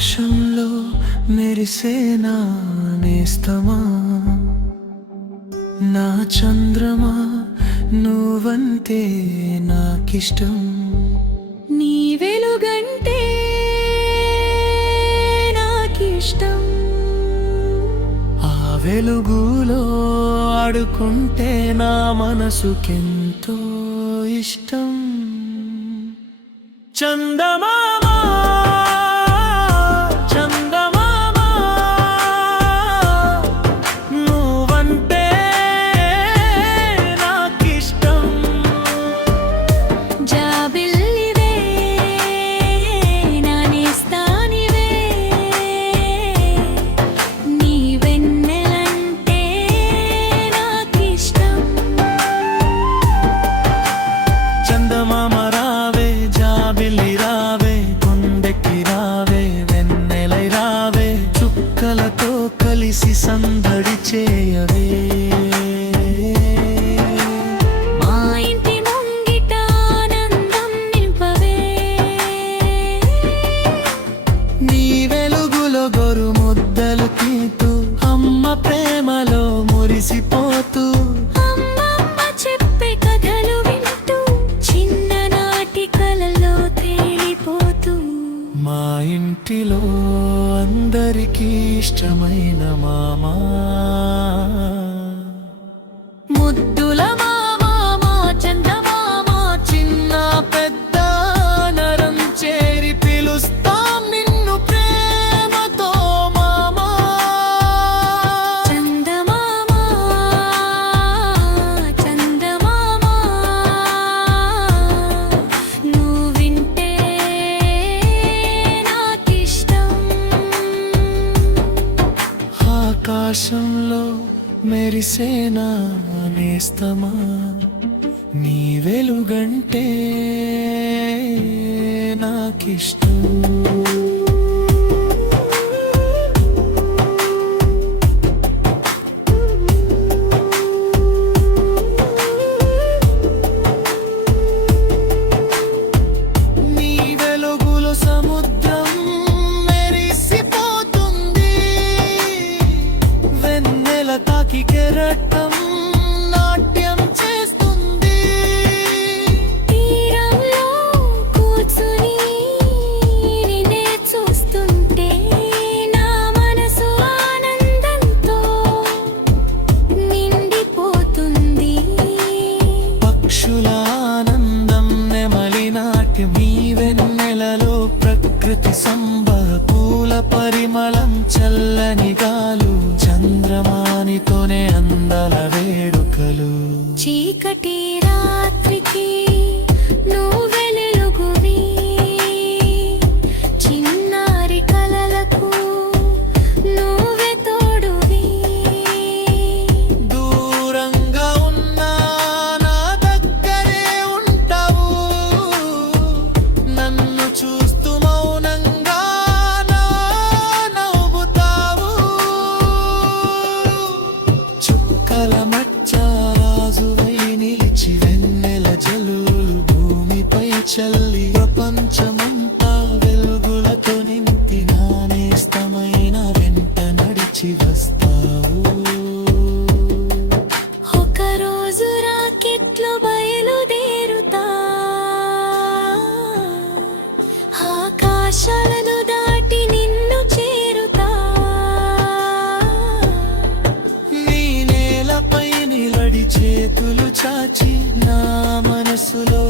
ఆకాశంలో మెరిసే నా నేస్తమా, నా చంద్రమా నువ్వంటే నాకిష్టం. నీ వెలుగంటే నాకిష్టం. ఆ వెలుగులో ఆడుకుంటే నా మనసుకెంతో ఇష్టం. చందమామా చందమామా నువ్వంటే నాకిష్టం. జాబిల్లివే నా నేస్తానివే, నీ వెన్నెలంటే నాకిష్టం. చందమామ రావే, జాబిల్లి రావే, కొండెక్కి రావే, వెన్నెలై రావే, చుక్కలతో కలిసి సందడి చేయవే. మా ఇంటి ముంగిట ఆనందం నింపవే, నీ వెలుగులో గొరు ముద్దలు తీతూ, అమ్మ ప్రేమలో మురిసిపోతూ, అమ్మమ్మ చెప్పే కథలు వింటూ, చిన్ననాటి కలలో తేలిపోతూ, మా ఇంటిలో అందరికీ ఇష్టమైన మామా, ముద్దుల మామా, మా చందమామ, చిన్న పెద్ద నరం చేరి పిలుస్తాం నిన్ను ప్రేమతో మామా. చందమామ చందమామ నువ్వు వింటే నాకిష్టం. ఆకాశంలో మెరిసే నా నేస్తమా, నీ వెలుగంటే నాకిష్టం. నీ వెలుగులో సముద్రం మెరిసిపోతుంది, వెన్నెల తాకి కెరటం నాట్యం చేస్తుంది. తీరంలో కూర్చుని నిన్నే చూస్తుంటే నా మనసు ఆనందంతో నిండిపోతుంది. పక్షుల ఆనందం, నెమలి నాట్యం, ఈ వెన్నెలలో ప్రకృతి సంబర, పూల పరిమళం, చల్లని గాలు, చంద్రమానితోనే అందల వేడుకలు. చీకటి రాత్రికి నువ్వు వెలుగువి, చిన్నారి కలలకు నువ్వే తోడువి. దూరంగా ఉన్నా నా దగ్గరే ఉంటావు, నన్ను చూస్తూ మౌనంగా నా నవ్వుతావు. చుక్కల మచ్చ రాజువై నిలిచి, వెన్నెల జల్లులు భూమిపై చల్లి, ప్రపంచమంతా వెలుగులతో నింపి, నా నేస్తమైన వెంట నడిచి వస్తావు. ఒకరోజు రాకెట్లు బయలుదేరుతా, ఆకాశాలను దాటి నిన్ను చేరుతా. నీ నేలపై నిలడి చేతులు చాచి, నా మనసులో